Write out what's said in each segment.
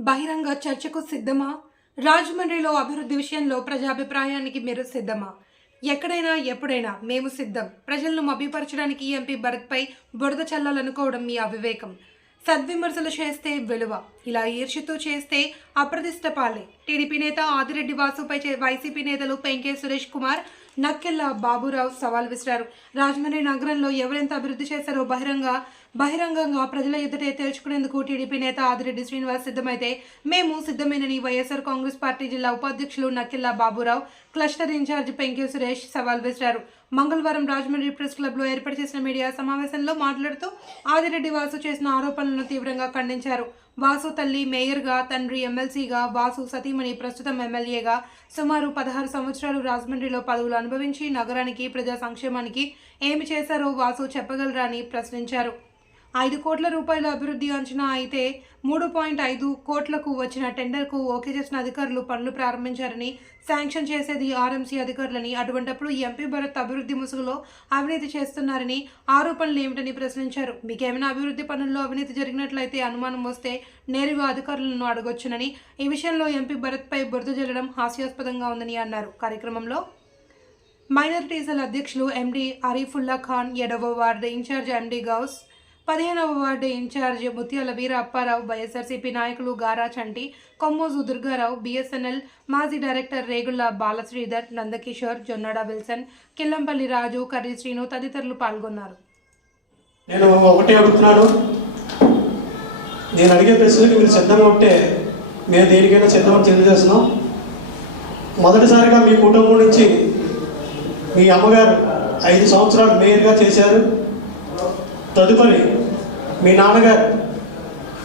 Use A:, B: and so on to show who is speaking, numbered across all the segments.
A: బహిరంగ చర్చకు సిద్ధమా? రాజమండ్రిలో అభివృద్ధి విషయంలో ప్రజాభిప్రాయానికి మీరు సిద్ధమా? ఎక్కడైనా ఎప్పుడైనా మేము సిద్ధం. ప్రజలను మభ్యపరచడానికి ఎంపీ భరత్పై బురద చల్లాలనుకోవడం మీ అవివేకం. సద్విమర్శలు చేస్తే విలువ. ఇలా ఈర్ష్యతో చేస్తే అప్రతిష్ట పాలే. టీడీపీ నేత ఆదిరెడ్డి వాసుపై చే- వైసీపీ నేతలు పెంకే సురేష్ కుమార్ నక్కెల్ల బాబురావు సవాల్ విసిరారు. రాజమండ్రి నగరంలో ఎవరెంత అభివృద్ధి చేశారో బహిరంగ బహిరంగంగా ప్రజల ఎదుటే తేల్చుకునేందుకు టీడీపీ నేత ఆదిరెడ్డి శ్రీనివాస్ సిద్ధమైతే మేము సిద్ధమేనని వైఎస్ఆర్ కాంగ్రెస్ పార్టీ జిల్లా ఉపాధ్యక్షులు నక్కిల్లా బాబురావు క్లస్టర్ ఇన్ఛార్జ్ పెంకే సురేష్ సవాల్ విసిరారు. మంగళవారం రాజమండ్రి ప్రెస్ క్లబ్లో ఏర్పాటు చేసిన మీడియా సమావేశంలో మాట్లాడుతూ ఆదిరెడ్డి వాసు చేసిన ఆరోపణలను తీవ్రంగా ఖండించారు. వాసు తల్లి మేయర్గా తండ్రి ఎమ్మెల్సీగా వాసు సతీమణి ప్రస్తుతం ఎమ్మెల్యేగా సుమారు పదహారు సంవత్సరాలు రాజమండ్రిలో పదవులు అనుభవించి నగరానికి ప్రజా సంక్షేమానికి ఏమి చేశారో వాసు చెప్పగలరా అని ప్రశ్నించారు. ఐదు కోట్ల రూపాయల అభివృద్ధి అంచనా అయితే మూడు పాయింట్ ఐదు కోట్లకు వచ్చిన టెండర్కు ఓకే చేసిన అధికారులు పనులు ప్రారంభించారని శాంక్షన్ చేసేది ఆర్ఎంసీ అధికారులని అటువంటప్పుడు ఎంపీ భరత్ అభివృద్ధి ముసుగులో అవినీతి చేస్తున్నారని ఆరోపణలు ఏమిటని ప్రశ్నించారు. మీకేమైనా అభివృద్ధి పనుల్లో అవినీతి జరిగినట్లయితే అనుమానం వస్తే నేరుగా అధికారులను అడగొచ్చునని ఈ విషయంలో ఎంపీ భరత్పై బురద జల్లడం హాస్యాస్పదంగా ఉందని అన్నారు. కార్యక్రమంలో మైనారిటీసెల్ అధ్యక్షులు MD Arifulla Khan ఎడవ ward in charge MD Gous పదిహేనవ ward in charge Muthyala Veera Apparao YSRCP నాయకులు గారా చంటి కొమ్మోజు దుర్గారావు బిఎస్ఎన్ఎల్ మాజీ డైరెక్టర్ రేగుళ్ళ బాలశ్రీధర్ నందకిషోర్ జొన్నడ విల్సన్ కిల్లంపల్లి రాజు కర్రీ శ్రీను తదితరులు పాల్గొన్నారు.
B: నేను ఒకటే అడుగుతున్నాను. నేను అడిగే ప్రశ్నలకు మీరు సిద్ధంగా ఉంటే మేము దేనికైనా సిద్ధమని తెలియజేస్తున్నాం. మొదటిసారిగా మీ కుటుంబం నుంచి మీ అమ్మగారు ఐదు సంవత్సరాలు మేయర్గా చేశారు. తదుపరి మీ నాన్నగారు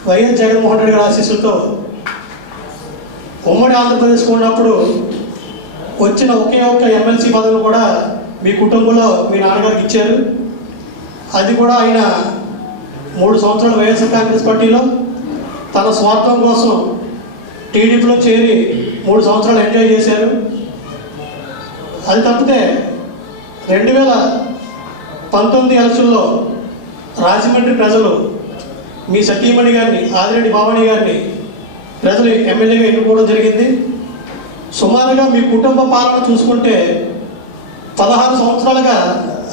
B: వైఎస్ జగన్మోహన్ రెడ్డి గారి ఆశీస్సులతో ఉమ్మడి ఆంధ్రప్రదేశ్కు ఉన్నప్పుడు వచ్చిన ఒకే ఒక్క ఎమ్మెల్సీ పదవిని కూడా మీ కుటుంబంలో మీ నాన్నగారికి ఇచ్చారు. అది కూడా ఆయన మూడు సంవత్సరాలు వైఎస్ఆర్ కాంగ్రెస్ పార్టీలో తన స్వార్థం కోసం టీడీపీలో చేరి మూడు సంవత్సరాలు ఎంజాయ్ చేశారు. అది తప్పితే రెండు వేల పంతొమ్మిది ఎలక్షన్లో రాజమండ్రి ప్రజలు మీ సతీమణి గారిని ఆదిరెడ్డి భావణి గారిని ప్రజలు ఎమ్మెల్యేగా ఎన్నుకోవడం జరిగింది. సుమారుగా మీ కుటుంబ పాలన చూసుకుంటే పదహారు సంవత్సరాలుగా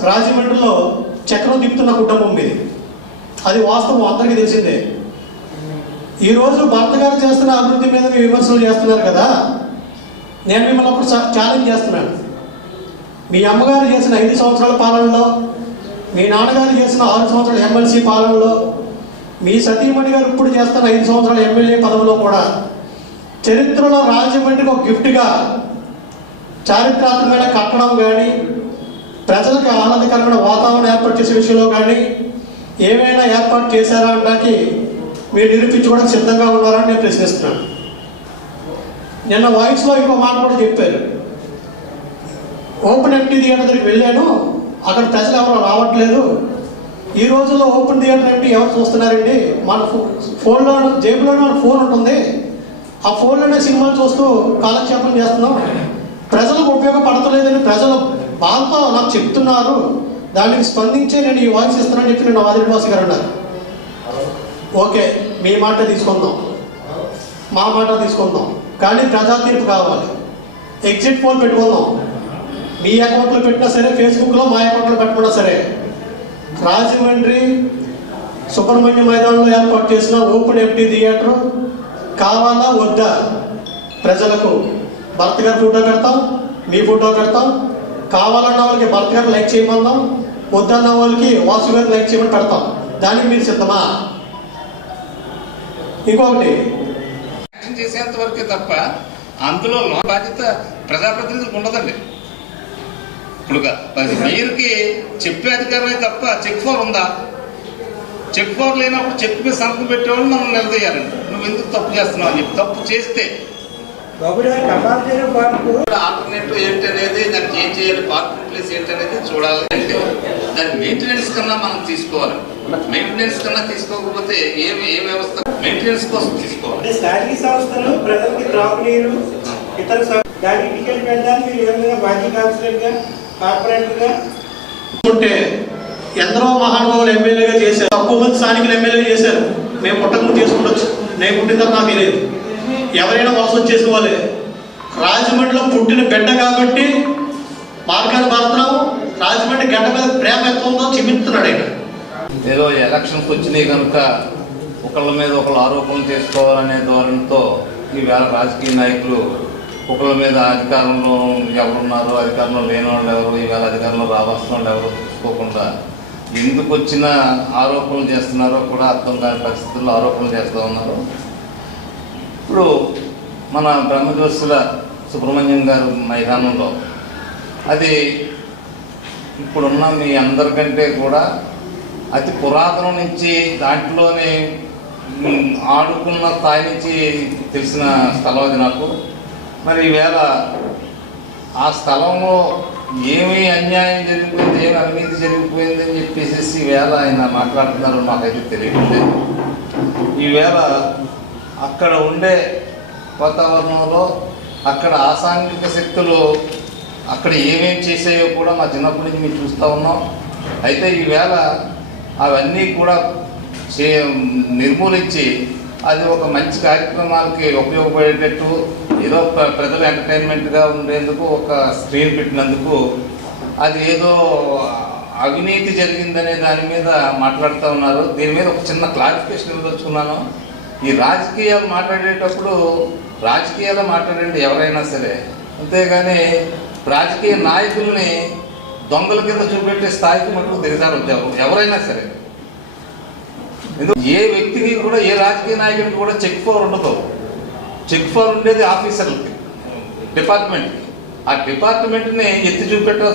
B: రాజమండ్రిలో చక్రం తిప్పుతున్న కుటుంబం మీది. అది వాస్తవం అందరికీ తెలిసిందే. ఈరోజు భర్త గారు చేస్తున్న అభివృద్ధి మీద మీ విమర్శలు చేస్తున్నారు కదా? నేను మిమ్మల్ని ఒకటి ఛాలెంజ్ చేస్తున్నాను. మీ అమ్మగారు చేసిన ఐదు సంవత్సరాల పాలనలో మీ నాన్నగారు చేసిన ఆరు సంవత్సరాల ఎమ్మెల్సీ పాలనలో మీ సతీమణి గారు ఇప్పుడు చేస్తున్న ఐదు సంవత్సరాల ఎమ్మెల్యే పదవిలో కూడా చరిత్రలో రాజమండ్రికి ఒక గిఫ్ట్గా చారిత్రాత్మకమైన కట్టడం కానీ ప్రజలకు ఆనందకరమైన వాతావరణం ఏర్పాటు చేసే విషయంలో కానీ ఏమైనా ఏర్పాటు చేశారా అనడానికి మీరు నిరూపించుకోవడానికి సిద్ధంగా ఉన్నారని నేను ప్రశ్నిస్తున్నాను. నిన్న వాయిస్లో ఇంకో మాట కూడా చెప్పారు. ఓపెన్ ఎంటీ థియేటర్ దగ్గరికి వెళ్ళాను. అక్కడ ప్రజలు ఎవరు రావట్లేదు. ఈ రోజుల్లో ఓపెన్ థియేటర్ అంటే ఎవరు చూస్తున్నారండి? మన ఫోన్లో జేబులోనే మన ఫోన్ ఉంటుంది. ఆ ఫోన్లోనే సినిమాలు చూస్తూ కాలక్షేపం చేస్తున్నాం. ప్రజలకు ఉపయోగపడతలేదని ప్రజలు బాధతో నాకు చెప్తున్నారు. దానికి స్పందించే నేను ఈ వాయిస్ ఇస్తానని చెప్పి నేను వాదివాసి గారు అన్నారు. ఓకే మీ మాట తీసుకుందాం. మా మాట తీసుకుందాం. కానీ ప్రజా తీర్పు కావాలి. ఎగ్జిట్ పోల్ పెట్టుకుందాం. మీ అకౌంట్లో పెట్టినా సరే ఫేస్బుక్లో మా అకౌంట్లో పెట్టుకున్నా సరే. రాజమండ్రి సుబ్రహ్మణ్య మైదానంలో ఏర్పాటు చేసిన ఓపెన్ ఎంటీ థియేటర్ కావాలా వద్దా? ప్రజలకు భర్త గారి ఫోటో పెడతాం మీ ఫోటో పెడతాం. కావాలన్న వాళ్ళకి భర్త గారు లైక్ చేయమన్నాం వద్దన్న వాళ్ళకి వాసు గారు లైక్ చేయమని పెడతాం. దానికి మీరు సిద్ధమా? ఇంకొకటి.
C: చేసేంత వరకే తప్ప అందులో బాధ్యత ప్రజాప్రతినిధులకు ఉండదండి. ఇప్పుడు మీరుకి చెప్పే అధికారమే తప్ప చెక్ ఫోర్ ఉందా? చెక్ ఫోర్ లేనప్పుడు చెక్ మీద సంతకం పెట్టేవాళ్ళు మనం నిలదీయాలండి నువ్వు ఎందుకు తప్పు చేస్తున్నావు అని చెప్పి. తప్పు చేస్తే ఆల్టర్నేటివ్ ఏంటి అనేది దానికి ఏం చేయాలి పార్కింగ్ ప్లేస్ ఏంటి అనేది చూడాలి అంటే దాని మెయింటెనెన్స్ కన్నా మనం తీసుకోవాలి. మెయింటెనెన్స్ కన్నా తీసుకోకపోతే ఏ ఏ వ్యవస్థ? మెయింటెనెన్స్ కోసం తీసుకోవాలి.
D: స్థానిక సంస్థలు ప్రజలకి త్రాగునీరు ఇతర దానికి టికెట్ పెట్టడానికి మీరు ఏ విధంగా మాజీ కౌన్సిలర్గా కార్పొరేటర్గా?
B: ఉంటే ఎందరో మహానుభావులు ఎమ్మెల్యేగా చేశారు. తక్కువ మంది స్థానికులు ఎమ్మెల్యేగా చేశారు. మేము పుట్టకముందు చేసుకుంటూ నేను పుట్టిన తర్వాత నాకు తెలియదు. ఎవరైనా వలస వచ్చేసిన వాళ్ళే. రాజమండ్రిలో పుట్టిన బిడ్డ కాబట్టి మార్గాన్ని భరతరావు రాజమండ్రి గడ్డ మీద ప్రేమ ఎంత ఉందో చూపిస్తున్నాడు ఆయన.
C: ఏదో ఎలక్షన్స్ వచ్చినాయి కనుక ఒకళ్ళ మీద ఒకళ్ళు ఆరోపణలు చేసుకోవాలనే ధోరణితో ఈవేళ రాజకీయ నాయకులు ఒకళ్ళ మీద అధికారంలో ఎవరున్నారు అధికారంలో లేని వాళ్ళు ఎవరు ఈవేళ అధికారంలో రావాల్సిన వాళ్ళు ఎవరు చూసుకోకుండా ఎందుకు వచ్చిన ఆరోపణలు చేస్తున్నారో కూడా అర్థం కాని పరిస్థితుల్లో ఆరోపణలు చేస్తూ ఉన్నారు. ఇప్పుడు మన బ్రహ్మజోసుల సుబ్రహ్మణ్యం గారు మైదానంలో అది ఇప్పుడున్న మీ అందరికంటే కూడా అతి పురాతనం నుంచి దాంట్లోనే ఆడుకున్న స్థాయి నుంచి తెలిసిన స్థలం అది నాకు. మరి ఈవేళ ఆ స్థలంలో ఏమి అన్యాయం జరిగిపోయింది ఏమి అవినీతి జరిగిపోయింది అని చెప్పేసి ఈవేళ ఆయన మాట్లాడుతున్నారు నాకైతే తెలియట్లేదు. ఈవేళ అక్కడ ఉండే వాతావరణంలో అక్కడ అసాంఘిక శక్తులు అక్కడ ఏమేమి చేసాయో కూడా మా చిన్నప్పటి నుంచి మేము చూస్తూ ఉన్నాం. అయితే ఈవేళ అవన్నీ కూడా చే నిర్మూలించి అది ఒక మంచి కార్యక్రమాలకి ఉపయోగపడేటట్టు ఏదో ప్ర- ప్రజలు ఎంటర్టైన్మెంట్గా ఉండేందుకు ఒక స్క్రీన్ పెట్టినందుకు అది ఏదో అవినీతి జరిగిందనే దాని మీద మాట్లాడుతూ ఉన్నారు. దీని మీద ఒక చిన్న క్లారిఫికేషన్ ఇవ్వదలుచుకున్నాను ఈ రాజకీయాలు మాట్లాడేటప్పుడు రాజకీయాలు మాట్లాడండి ఎవరైనా సరే. అంతేగాని రాజకీయ నాయకుల్ని దొంగల కింద చూపెట్టే స్థాయికి మటుకు దిగజారు ఎవరైనా సరే. ఎందుకు? ఏ వ్యక్తికి కూడా ఏ రాజకీయ నాయకుడికి కూడా చెక్ పవర్ ఉండదు. చెక్ ఫోర్ ఉండేది ఆఫీసర్లకి డిపార్ట్మెంట్కి. ఆ డిపార్ట్మెంట్ని ఎత్తి చూపెట్టాల్సిన